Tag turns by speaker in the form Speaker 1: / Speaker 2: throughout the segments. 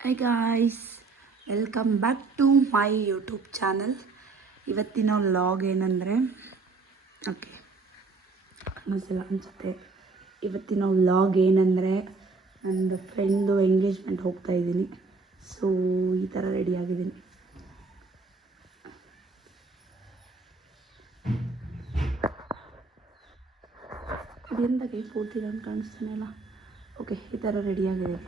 Speaker 1: Hi guys welcome back to my YouTube channel ಇವತ್ತಿನ log ಏನಂದರೆ okay ಮಸಲ ಅನಿಸುತ್ತೆ. ಇವತ್ತಿನ ಲಾಗ್ ಏನಂದರೆ, ನಂದು ಫ್ರೆಂಡು ಎಂಗೇಜ್ಮೆಂಟ್ ಹೋಗ್ತಾ ಇದ್ದೀನಿ. ಸೊ ಈ ಥರ ರೆಡಿ ಆಗಿದ್ದೀನಿ. ಅದೆಂದಾಗೆ ಪೂರ್ತಿ ನಾನು ಕಾಣಿಸ್ತಾನೆ ಅಲ್ಲ? ಓಕೆ ಈ ಥರ ರೆಡಿಯಾಗಿದೆ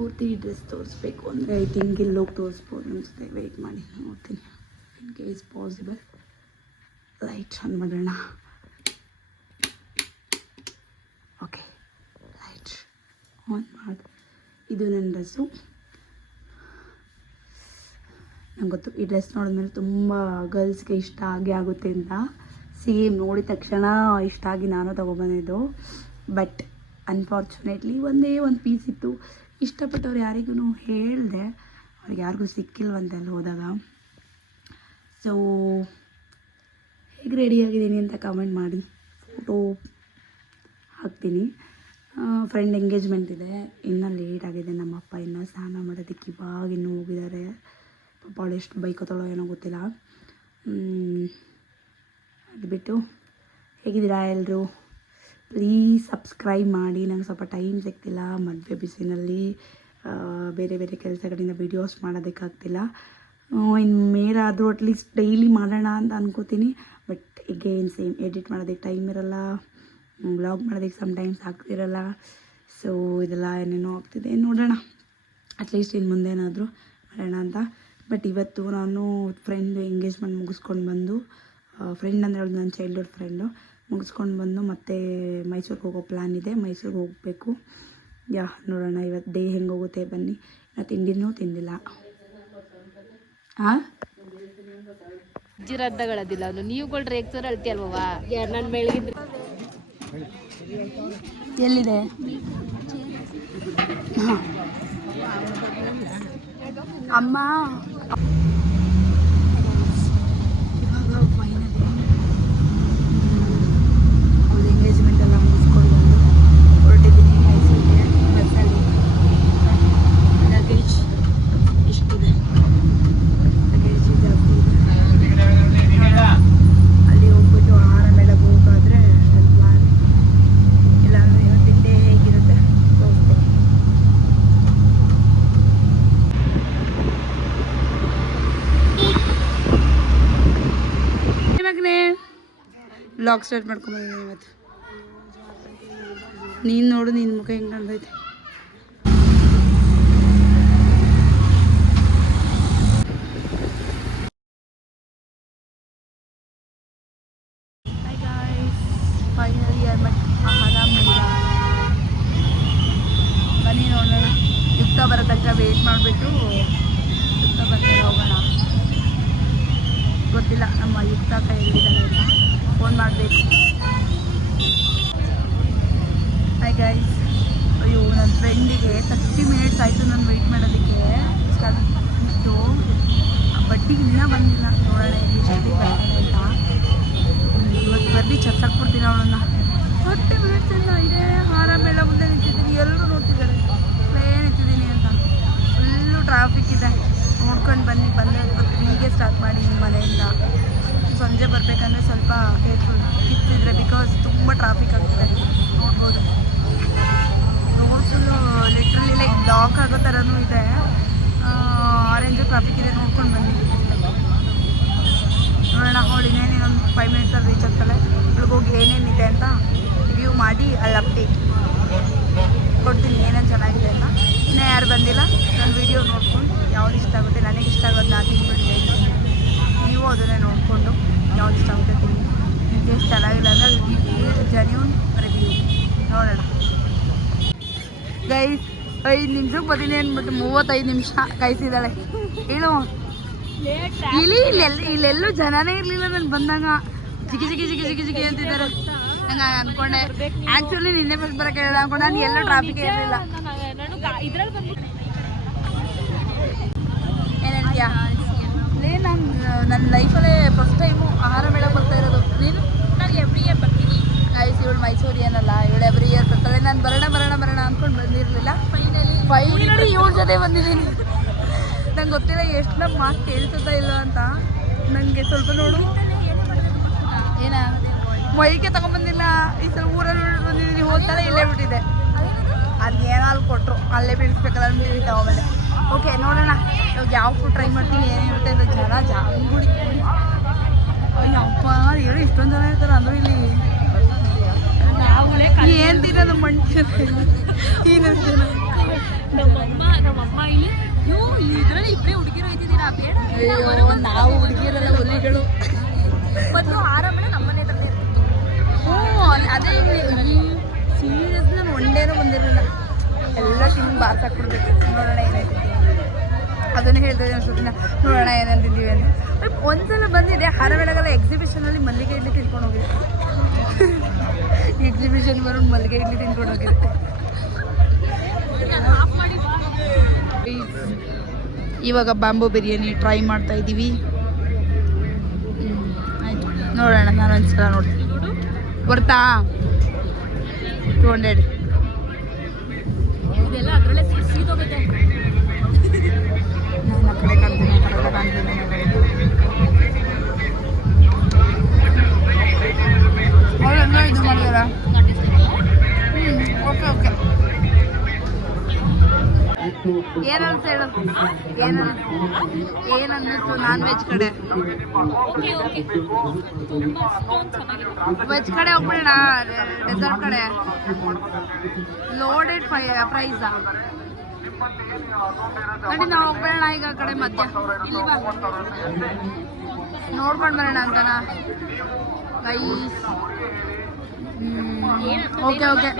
Speaker 1: ಪೂರ್ತಿ ಡ್ರೆಸ್ ತೋರಿಸ್ಬೇಕು ಅಂದರೆ ಐ ಥಿಂಕ್ ಇಲ್ಲಿ ಹೋಗಿ ತೋರಿಸ್ಬೋದು ಅನಿಸುತ್ತೆ. ವೆಯ್ಟ್ ಮಾಡಿ ನೋಡ್ತೀನಿ. In case possible light on ಮಾಡೋಣ. ಓಕೆ ಲೈಟ್ ಆನ್ ಮಾಡಿ. ಇದು ನನ್ನ ಡ್ರೆಸ್ಸು. ನಂಗೆ ಗೊತ್ತು, ಈ ಡ್ರೆಸ್ ನೋಡಿದ್ಮೇಲೆ ತುಂಬ ಗರ್ಲ್ಸ್ಗೆ ಇಷ್ಟ ಆಗೇ ಆಗುತ್ತೆ ಅಂತ. ಸೇಮ್ ನೋಡಿದ ತಕ್ಷಣ ಇಷ್ಟ ಆಗಿ ನಾನು ತೊಗೊಬಂದಿದ್ದು. ಬಟ್ ಅನ್ಫಾರ್ಚುನೇಟ್ಲಿ ಒಂದೇ ಒಂದು ಪೀಸ್ ಇತ್ತು. ಇಷ್ಟಪಟ್ಟವ್ರು ಯಾರಿಗೂ ಹೇಳಿದೆ ಅವ್ರಿಗೆ ಯಾರಿಗೂ ಸಿಕ್ಕಿಲ್ವಂತೆ ಅಲ್ಲಿ ಹೋದಾಗ. ಸೊ ಹೇಗೆ ರೆಡಿಯಾಗಿದ್ದೀನಿ ಅಂತ ಕಮೆಂಟ್ ಮಾಡಿ ಫೋಟೋ ಹಾಕ್ತೀನಿ. ಫ್ರೆಂಡ್ ಎಂಗೇಜ್ಮೆಂಟ್ ಇದೆ. ಇನ್ನೂ ಲೇಟ್ ಆಗಿದೆ. ನಮ್ಮ ಅಪ್ಪ ಇನ್ನೂ ಸ್ನಾನ ಮಾಡೋದಕ್ಕೆ ಇವಾಗ ಇನ್ನೂ ಹೋಗಿದ್ದಾರೆ. ಪಾಪ ಅವಳು ಎಷ್ಟು ಬೈಕೋತಾಳೋ ಏನೋ ಗೊತ್ತಿಲ್ಲ. ಅದು ಬಿಟ್ಟು ಹೇಗಿದ್ದೀರಾ ಎಲ್ಲರೂ ಪ್ಲೀಸ್ ಸಬ್ಸ್ಕ್ರೈಬ್ ಮಾಡಿ. ನಂಗೆ ಸ್ವಲ್ಪ ಟೈಮ್ ಸಿಗ್ತಿಲ್ಲ. ಮದುವೆ ಬಿಸಿನಲ್ಲಿ ಬೇರೆ ಬೇರೆ ಕೆಲಸಗಳಿಂದ ವೀಡಿಯೋಸ್ ಮಾಡೋದಕ್ಕಾಗ್ತಿಲ್ಲ. ಇನ್ನು ಮೇಲಾದರೂ ಅಟ್ಲೀಸ್ಟ್ ಡೈಲಿ ಮಾಡೋಣ ಅಂತ ಅನ್ಕೋತೀನಿ. ಬಟ್ ಎಗೇನ್ ಸೇಮ್ ಎಡಿಟ್ ಮಾಡೋದಕ್ಕೆ ಟೈಮ್ ಇರಲ್ಲ. ವ್ಲಾಗ್ ಮಾಡೋದಕ್ಕೆ ಸಮ್ಟೈಮ್ಸ್ ಆಗ್ತಿರಲ್ಲ. ಸೊ ಇದೆಲ್ಲ ಏನೇನೋ ಆಗ್ತಿದೆ. ನೋಡೋಣ. ಅಟ್ಲೀಸ್ಟ್ ಇನ್ನು ಮುಂದೇನಾದರೂ ಮಾಡೋಣ ಅಂತ. ಬಟ್ ಇವತ್ತು ನಾನು ಫ್ರೆಂಡ್ ಎಂಗೇಜ್ಮೆಂಟ್ ಮುಗಿಸ್ಕೊಂಡು ಬಂದು ಫ್ರೆಂಡ್ ಅಂದರೆ ಅವಳು ನನ್ನ ಚೈಲ್ಡ್ಹುಡ್ ಫ್ರೆಂಡು ಮುಗಿಸ್ಕೊಂಡು ಬಂದು ಮತ್ತೆ ಮೈಸೂರಿಗೆ ಹೋಗೋ ಪ್ಲ್ಯಾನ್ ಇದೆ. ಮೈಸೂರಿಗೆ ಹೋಗಬೇಕು. ಯಾ ನೋಡೋಣ ಇವತ್ತು ಡೇ ಹೆಂಗೆ ಹೋಗುತ್ತೆ ಬನ್ನಿ. ನಾ ತಿಂಡಿನೂ ತಿಂದಿಲ್ಲ. ಹಾಂ
Speaker 2: ಜಿರದ್ದಗಳದಿಲ್ಲ ಅವನು. ನೀವುಗಳು ರೇಗ್ಸೋರು ಅಳ್ತಿ ಅಲ್ವಾ ನಾನು ಬೆಳಗಿದ್ರೆ
Speaker 1: ಎಲ್ಲಿದೆ? ಹಾಂ. ಅಮ್ಮ ಇವಾಗ ಫೈನಲಿ ಅವ್ರ ಎಂಗೇಜ್ಮೆಂಟ್ ಎಲ್ಲ ಮುಗಿಸ್ಕೊಂಡು ಬಂದು ಹೊರಟಿದ್ದೀನಿ ಮೈಸೂರಿಗೆ ಬಸ್ಸಲ್ಲಿ ಲಗೇಜ್ ಇಷ್ಟಿದೆ ಲಗೇಜ್ ಜಾಸ್ತಿ ಇದೆ ಅಲ್ಲಿ ಹೋಗ್ಬಿಟ್ಟು ಆಹಾರ ಮೇಳಕ್ಕೆ ಹೋಗಾದ್ರೆ ಪ್ಲಾನ್ ಇಲ್ಲಾಂದ್ರೆ ಇವತ್ತಿನ ಡೇ ಹೇಗಿರುತ್ತೆ ತೋರಿಸ್ತೀನಿ ಮಗನೇ ಬ್ಲಾಗ್ ಸ್ಟಾರ್ಟ್ ಮಾಡ್ಕೊಂಬಂದಿದ್ದೀನಿ ಇವತ್ತು. ನೀನು ನೋಡು ನಿನ್ನ ಮುಖ ಹೆಂಗೆ ಕಾಣ್ತೈತೆ. ಗೊತ್ತಿಲ್ಲ, ನಮ್ಮ ಯುಕ್ತ ಎಲ್ಲಿದ್ದಾಳೆ ಅಂತ. ಫೋನ್ ಮಾಡಬೇಕು. ಹಾಯ್ ಗೈಸ್ ಅಯ್ಯೋ ನನ್ನ ಫ್ರೆಂಡಿಗೆ ತರ್ಟಿ ಮಿನಿಟ್ಸ್ ಆಯಿತು ನಾನು ವೆಯ್ಟ್ ಮಾಡೋದಕ್ಕೆ. ಇತ್ತು ಬಡ್ಡಿಗೆ ಇನ್ನೂ ಬಂದಿಲ್ಲ. ನೋಡೋಣ ಜಲ್ದಿ ಬರ್ತಾಳೆ ಅಂತ. ಇವತ್ತು ಬರ್ಲಿ ಚರ್ಚಾಕ್ಬಿಡ್ತೀನಿ ಅವಳನ್ನು. ತರ್ಟಿ ಮಿನಿಟ್ಸ್ ಇಂದ ಇದೇ. ಹಾರ ಮೇಳ ಮುಂದೆ ನಿಂತಿದ್ದೀನಿ. ಎಲ್ಲರೂ ನೋಡ್ತಿದ್ದಾರೆ. ಪ್ಲೇನ್ ನಿಂತಿದ್ದೀನಿ ಅಂತ. ಫುಲ್ಲು ಟ್ರಾಫಿಕ್ ಇದೆ. ನೋಡ್ಕೊಂಡು ಬನ್ನಿ ಬಂದರೆ ಹೀಗೆ ಸ್ಟಾರ್ಟ್ ಮಾಡಿ ನಿಮ್ಮ ಮನೆಯಿಂದ. ಸಂಜೆ ಬರಬೇಕಂದ್ರೆ ಸ್ವಲ್ಪ ಕೇರ್ಫುಲ್ ಕಿತ್ತಿದ್ರೆ ಬಿಕಾಸ್ ತುಂಬ ಟ್ರಾಫಿಕ್ ಆಗುತ್ತೆ. ನೋಡ್ಬೋದು. ನೋಡಿ ಫುಲ್ಲು ಲಿಟ್ರಲಿ ಲೈಕ್ ಬ್ಲಾಕ್ ಆಗೋ ಥರನೂ ಇದೆ. ಆರೆಂಜು ಟ್ರಾಫಿಕ್ ಇದೆ ನೋಡ್ಕೊಂಡು ಬನ್ನಿ. ನೋಡೋಣ, ಅವಳು ಇನ್ನೇನು ಇನ್ನೊಂದು ಫೈವ್ ಮಿನಿಟ್ಸಲ್ಲಿ ರೀಚ್ ಆಗ್ತಾಳೆ. ಹೋಗಿ ಏನೇನಿದೆ ಅಂತ ರಿವ್ಯೂ ಮಾಡಿ, ಅಲ್ಲಿ ಅಪ್ಡೇಟ್ ಕೊಡ್ತೀನಿ ಏನೇನು ಚೆನ್ನಾಗಿದೆ ಅಂತ. ಇನ್ನೂ ಯಾರು ಬಂದಿಲ್ಲ ನನ್ನ ವಿಡಿಯೋ ನೋಡ್ಕೊಂಡು ಯಾವ್ದು ಇಷ್ಟ ಆಗುತ್ತೆ, ನನಗೆ ಇಷ್ಟ ಆಗೋದು ನಾನು ನೀವು ಅದನ್ನೇ ನೋಡಿಕೊಂಡು ಯಾವ್ದು ಇಷ್ಟ ಆಗುತ್ತೆ ನಿಮಗೆ ಇಷ್ಟ ಚೆನ್ನಾಗಿಲ್ಲ ಅಂದರೆ ಜನ್ಯೂನ್ ರಿವ್ಯೂ ನೋಡೋಣ. ಗೈಸ್ ಐದು ನಿಮಿಷಕ್ಕೆ ಬರ್ತೀನಿ ಅಂದ್ಬಿಟ್ಟು ಮೂವತ್ತೈದು ನಿಮಿಷ ಕಾಯಿಸಿದ್ದಾಳೆ. ಹೇಳು ಇಲ್ಲಿ ಇಲ್ಲೆಲ್ಲ ಇಲ್ಲೆಲ್ಲೂ ಜನನೇ ಇರಲಿಲ್ಲ ನಾನು ಬಂದಾಗ. ಜಿಗಿ ಜಿಗಿ ಜಿಗಿ ಜಿಗಿ ಜಿಗಿ ಅಂತಿದ್ದಾರೆ. ನಂಗೆ ಅನ್ಕೊಂಡೆ. ಆ್ಯಕ್ಚುಲಿ ನಿನ್ನೆ ಬಸ್ ಬರೋಕೆ ಹೇಳ ಅನ್ಕೊಂಡೆ. ನಾನು ಎಲ್ಲೂ ಟ್ರಾಫಿಕ್ ಇರಲಿಲ್ಲ.
Speaker 2: ಇದ್ರಲ್ಲಿ ಬಂದು
Speaker 1: ಏನಂತೀಯ ಲೇ ನಾನು ನನ್ನ ಲೈಫಲ್ಲೇ ಫಸ್ಟ್ ಟೈಮು ಆಹಾರ ಮೇಳ ಬರ್ತಾ ಇರೋದು. ನೀನು?
Speaker 2: ನಾನು ಎವ್ರಿ ಇಯರ್ ಬರ್ತೀನಿ.
Speaker 1: ಆಯ್ತು ಇವಳು ಮೈಸೂರಿಯನಲ್ಲ ಇವಳು ಎವ್ರಿ ಇಯರ್ ಬರ್ತಾಳೆ. ನಾನು ಬರೋಣ ಬರೋಣ ಬರೋಣ ಅಂದ್ಕೊಂಡು ಅನ್ಕೊಂಡು ಬಂದಿರಲಿಲ್ಲ. ಫೈನಲಿ ಇವ್ರ ಜೊತೆ ಬಂದಿದ್ದೀನಿ. ನಂಗೆ ಗೊತ್ತಿಲ್ಲ ಎಷ್ಟು ನಮ್ಮ ಮಾತು ಕೇಳ್ತದ ಇಲ್ಲ ಅಂತ. ನನಗೆ ಸ್ವಲ್ಪ ನೋಡು. ಏನ? ಮೈಕೆ ತಗೊಂಬಂದಿಲ್ಲ. ಈ ಸಲ ಊರಲ್ಲಿ ಬಂದಿದ್ದೀನಿ. ಹೋದ್ಸಲ ಇಲ್ಲೇ ಬಿಟ್ಟಿದೆ ಅದು ಏನಾದ್ರು ಕೊಟ್ಟರು ಅಲ್ಲೇ ಬಿಡಿಸ್ಬೇಕಲ್ಲ ಬಿಡಿ ತಗೊಂಬಂದೆ ಓಕೆ ನೋಡೋಣ. ಇವಾಗ ಯಾವ ಫುಡ್ ಟ್ರೈ ಮಾಡ್ತೀನಿ ಏನಿರುತ್ತೆ ಅಂತ ಜನ ಜಾಂಗುಡಿ ಅಪ್ಪ ಹೇಳು ಇಷ್ಟೊಂದು ಜನ ಇರ್ತಾರೆ ಅಂದ್ರೆ ಇಲ್ಲಿ. ಏನ್ ತಿನ್ನೋದು ಮನುಷ್ಯ ಇನ್ನೊಂದು ಜನ.
Speaker 2: ನಮ್ಮಮ್ಮ ನಮ್ಮಮ್ಮ ಇಲ್ಲಿ ಅಯ್ಯೋ ಇದ್ರಲ್ಲಿ ಇಬ್ಬರೇ ಹುಡುಗಿರು ಇದ್ದಿದ್ದೀರಾ? ಬೇಡ
Speaker 1: ಅಯ್ಯೋ ನಾವು ಒಲಿಗಳು ಹುಲಿಗಳು.
Speaker 2: ಮೊದಲು ಆರಾಮನೆ ನಮ್ಮನೆ ಹತ್ರನೇ ಇರ್ತಿತ್ತು
Speaker 1: ಹ್ಞೂ ಅದೇ ಸೀರಿಯಸ್ ನಾನು ಒಂದೇನೂ ಬಂದಿರಲಿಲ್ಲ. ಎಲ್ಲ ತಿಂದು ಬಾರ್ಸಾಕ್ಬಿಡ್ಬೇಕು. ನೋಡೋಣ ಏನೈತೆ ಅದನ್ನೇ ಹೇಳ್ತಾ ಇದ್ದೀನಿ ನೋಡೋಣ ಏನಂತಿದ್ದೀವಿ ತಿಂದೀವಿ ಅಂತ. ಒಂದ್ಸಲ ಬಂದಿದೆ ಹರವೆಳಗಲ್ಲ ಎಕ್ಸಿಬಿಷನಲ್ಲಿ ಮಲ್ಲಿಗೆ ಇಡ್ಲಿ ತಿನ್ಕೊಂಡು ಹೋಗಿದ್ದೆ. ಎಕ್ಸಿಬಿಷನ್ ಬರೋದು ಮಲ್ಲಿಗೆ ಇಡ್ಲಿ ತಿನ್ಕೊಂಡು ಹೋಗಿದ್ದೆ. ಇವಾಗ ಬಾಂಬು ಬಿರಿಯಾನಿ ಟ್ರೈ ಮಾಡ್ತಾ ಇದ್ದೀವಿ. ಆಯಿತು. ನೋಡೋಣ ನಾನು ಒಂದ್ಸಲ ನೋಡ್ತೀನಿ. ಬರ್ತಾ? ಟು ಹಂಡ್ರೆಡ್ ಏನಂತ ಹೇಳು ಏನ ಏನನ್ನಿಸ್ತು ನಾನ್ ವೆಜ್ ಕಡೆ? ವೆಜ್ ಕಡೆ ಹೋಗ್ಬಿಡೋಣ ಡೆಸರ್ಟ್ ಕಡೆ. ಲೋಡೆಡ್ ಪ್ರೈಸಾ ನಡಿ, ನಾವು ಹೋಗ್ಬೇಡ ಈಗ ಕಡೆ ಮಧ್ಯ. ನೋಡ್ಕೊಂಡು ಬರೋಣ ಅಂತನಾ? ಗೈಸ್ ಓಕೆ ಓಕೆ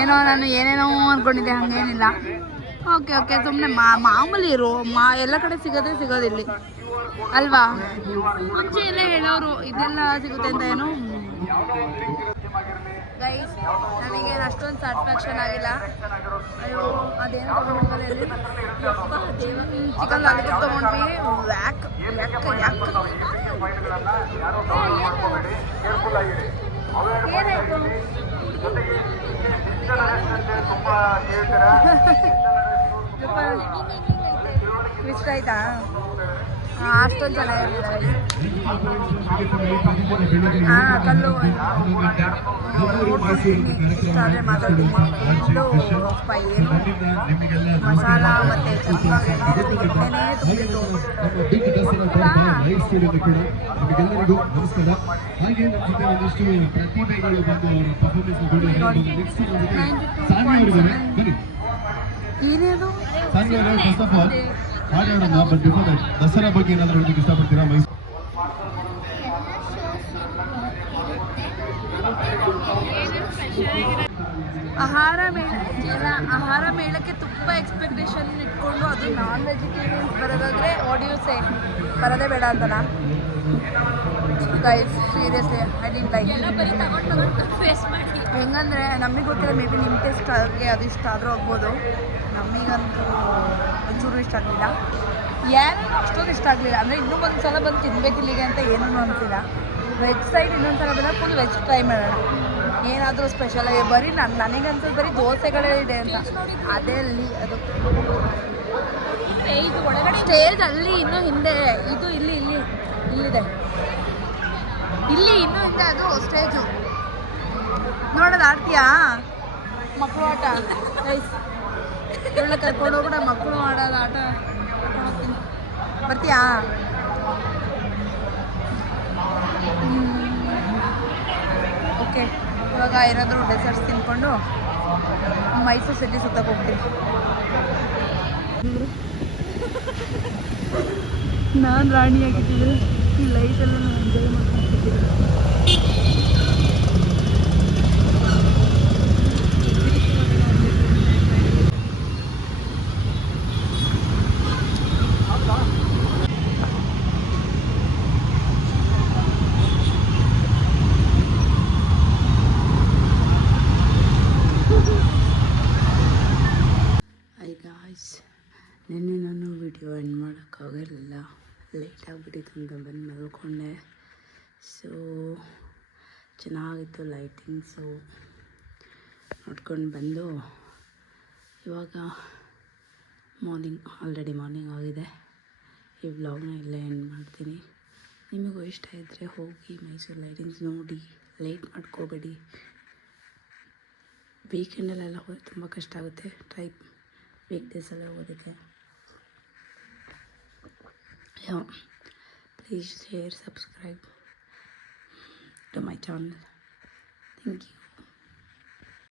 Speaker 1: ಏನೋ ನಾನು ಏನೇನೋ ಅನ್ಕೊಂಡಿದ್ದೆ, ಹಂಗೇನಿಲ್ಲ. ಓಕೆ ಓಕೆ ಸುಮ್ಮನೆ ಮಾಮೂಲಿ ಇರು. ಮಾ ಎಲ್ಲ ಕಡೆ ಸಿಗೋದೇ ಸಿಗೋದಿಲ್ಲಿ ಅಲ್ವಾ? ಮುಂಚೆ ಎಲ್ಲ ಹೇಳೋರು ಇದೆಲ್ಲ ಸಿಗುತ್ತೆ ಅಂತ ಏನು? ಗೈಸ್ ನನಗೆ ಅಷ್ಟೊಂದು ಸ್ಯಾಟಿಸ್ಫ್ಯಾಕ್ಷನ್ ಆಗಿಲ್ಲ. ಅಯ್ಯೋ ಅದೇನು ಚಿಕನ್ ಲಾಲಿಪಾಪ್ ತೊಗೊಂಡ್ವಿ. ವ್ಯಾಕ್ ಯಾಕ್ ಯಾಕ್ ಏನಾಯ್ತು? ಇಷ್ಟ ಆಯ್ತಾ ಹಾಂ ಅಷ್ಟೊಂದು ಚೆನ್ನಾಗಿರಲಿಲ್ಲ ಹಾಂ ಕಲ್ಲು ನೋಡ್ಕೊಳ್ತೀನಿ ಇಷ್ಟ ಆದರೆ ಮಾತಾಡ್ತೀನಿ ಫುಲ್ಲು ಸ್ಪೈ ಏನು ಮಸಾಲ ಮತ್ತು ಚೆನ್ನಾಗಿ
Speaker 3: ಬಿಗ್ ದಸರಾ ದರ್ಬಾರ್ ಲೈವ್ ಸ್ಟುಡಿಯೋದ ಕೂಡ ನಿಮಗೆಲ್ಲರಿಗೂ ನಮಸ್ಕಾರ ಹಾಗೆ ನಮ್ಮ ಜೊತೆ ಒಂದಿಷ್ಟು ಪ್ರತಿಭೆಗಳು ಬಂದು ಅವರ ಪರ್ಫಾರ್ಮೆನ್ಸ್ ನೆಕ್ಸ್ಟ್ ನಮ್ಮ ಜೊತೆ ಸಾನ್ವಿ ಅವರಿದ್ದಾರೆ ಬನ್ನಿ
Speaker 1: ಏನೇದು
Speaker 3: ಸಾನ್ವಿ ಅವರೇ ಫಸ್ಟ್ ಆಫ್ ಆಲ್ ಹಾಡೋಣ ಬಟ್ ಬಿಫೋರ್ ದಟ್ ದಸರಾ ಬಗ್ಗೆ ಏನಾದರೂ ಹೇಳೋದಕ್ಕೆ ಇಷ್ಟಪಡ್ತೀರಾ? ಮೈಸೂರು
Speaker 1: ಆಹಾರ ಮೇಳ ಆಹಾರ ಮೇಳಕ್ಕೆ ತುಂಬ ಎಕ್ಸ್ಪೆಕ್ಟೇಷನ್ ಇಟ್ಕೊಂಡು ಅದು ನಾನ್ ವೆಜಿಟೇರಿಯನ್ಸ್ ಬರೋದಾದ್ರೆ ಆಡಿಯೋಸೇ ಬರೋದೇ ಬೇಡ ಅಂತನಾ? Guys seriously I didn't like
Speaker 2: ಎಲ್ಲ ಬರೀ ತಗೊಂಡು ತಗೊಂಡು ಫೇಸ್ ಮಾಡಿ.
Speaker 1: ಹೆಂಗಂದ್ರೆ ನಮಗೆ ಗೊತ್ತಿಲ್ಲ ಮೇ ಬಿ ನಿಮ್ಮ ಟೇಸ್ಟ್ಗೆ ಅದು ಇಷ್ಟ ಆದರೂ ಆಗ್ಬೋದು. ನಮಗಂತೂ ಒಂಚೂರು ಇಷ್ಟ ಆಗಲಿಲ್ಲ. ಏನೂ ಅಷ್ಟೊಂದು ಇಷ್ಟ ಆಗಲಿಲ್ಲ. ಅಂದರೆ ಇನ್ನೂ ಒಂದು ಸಲ ಬಂದು ತಿನ್ಬೇಕು ಇಲ್ಲಿಗೆ ಅಂತ ಏನೂ ಅನಿಸಿಲ್ಲ. ವೆಜ್ ಸೈಡ್ ಇನ್ನೊಂದು ಸಲ ಬಂದರೆ ಫುಲ್ ವೆಜ್ ಟ್ರೈ ಮಾಡೋಣ. ಏನಾದರೂ ಸ್ಪೆಷಲ್ ಆಗಿ ಬರೀ ನಾನು ನನಗಂತೂ ಬರೀ ದೋಸೆಗಳೇ ಇದೆ ಅಂತ. ಅದೇ ಅಲ್ಲಿ ಅದು.
Speaker 2: ಏ, ಇದು ಒಳಗಡೆ
Speaker 1: ಸ್ಟೇಜ್ ಅಲ್ಲಿ ಇನ್ನೂ ಹಿಂದೆ ಇದು ಇಲ್ಲಿ ಇಲ್ಲಿ ಇಲ್ಲಿದೆ. ಇಲ್ಲಿ ಇನ್ನೂ ಹಿಂದೆ ಅದು ಸ್ಟೇಜು ನೋಡೋದು ಆಡ್ತೀಯಾ? ಮಕ್ಕಳು ಆಟ. ಒಳ್ಳೆ ಕರ್ಕೊಂಡು ಹೋಗ್ಬಿಡ ಮಕ್ಕಳು ಆಡೋದು ಆಟ. ಹೋಗ್ತೀನಿ. ಬರ್ತೀಯಾ? ಓಕೆ ಇವಾಗ ಏನಾದರೂ ಡೆಸರ್ಟ್ಸ್ ತಿನ್ಕೊಂಡು ಮೈಸೂರು ಸಿಟಿ ಸುತ್ತಕ್ಕೆ ಹೋಗ್ತೀನಿ. ನಾನು ರಾಣಿಯಾಗಿದ್ದೀನಿ ಈ ಲೈಟೆಲ್ಲ ನಾನು ಎಂಜಾಯ್ ಮಾಡ್ಕೊಂಡಿದ್ದೆ ಐ ಗಾಯ್ಸ್ ನಿನ್ನೆ ನಾನು ವಿಡಿಯೋ ಎಂಡ್ ಮಾಡೋಕ್ಕಾಗಿರಲಿಲ್ಲ ಲೇಟ್ ಆಗಿಬಿಟ್ಟಿತ್ತು ಅಂತ ಬಂದು ಮಲ್ಕೊಂಡೆ. ಸೊ ಚೆನ್ನಾಗಿತ್ತು ಲೈಟಿಂಗ್ಸು ನೋಡ್ಕೊಂಡು ಬಂದು ಇವಾಗ ಮಾರ್ನಿಂಗ್ ಆಲ್ರೆಡಿ ಮಾರ್ನಿಂಗ್ ಆಗಿದೆ. ಈ ವ್ಲಾಗ್ನ ಇಲ್ಲೇ ಎಂಡ್ ಮಾಡ್ತೀನಿ. ನಿಮಗೂ ಇಷ್ಟ ಇದ್ದರೆ ಹೋಗಿ ಮೈಸೂರು ಲೈಟಿಂಗ್ಸ್ ನೋಡಿ ಲೇಟ್ ಮಾಡ್ಕೋಬೇಡಿ. ವೀಕೆಂಡಲ್ಲೆಲ್ಲ ಹೋದ್ರೆ ತುಂಬ ಕಷ್ಟ ಆಗುತ್ತೆ. ಟ್ರೈ ವೀಕ್ ಡೇಸಲ್ಲೇ ಹೋಗೋದಕ್ಕೆ. yeah. Please share subscribe to my channel. Thank you.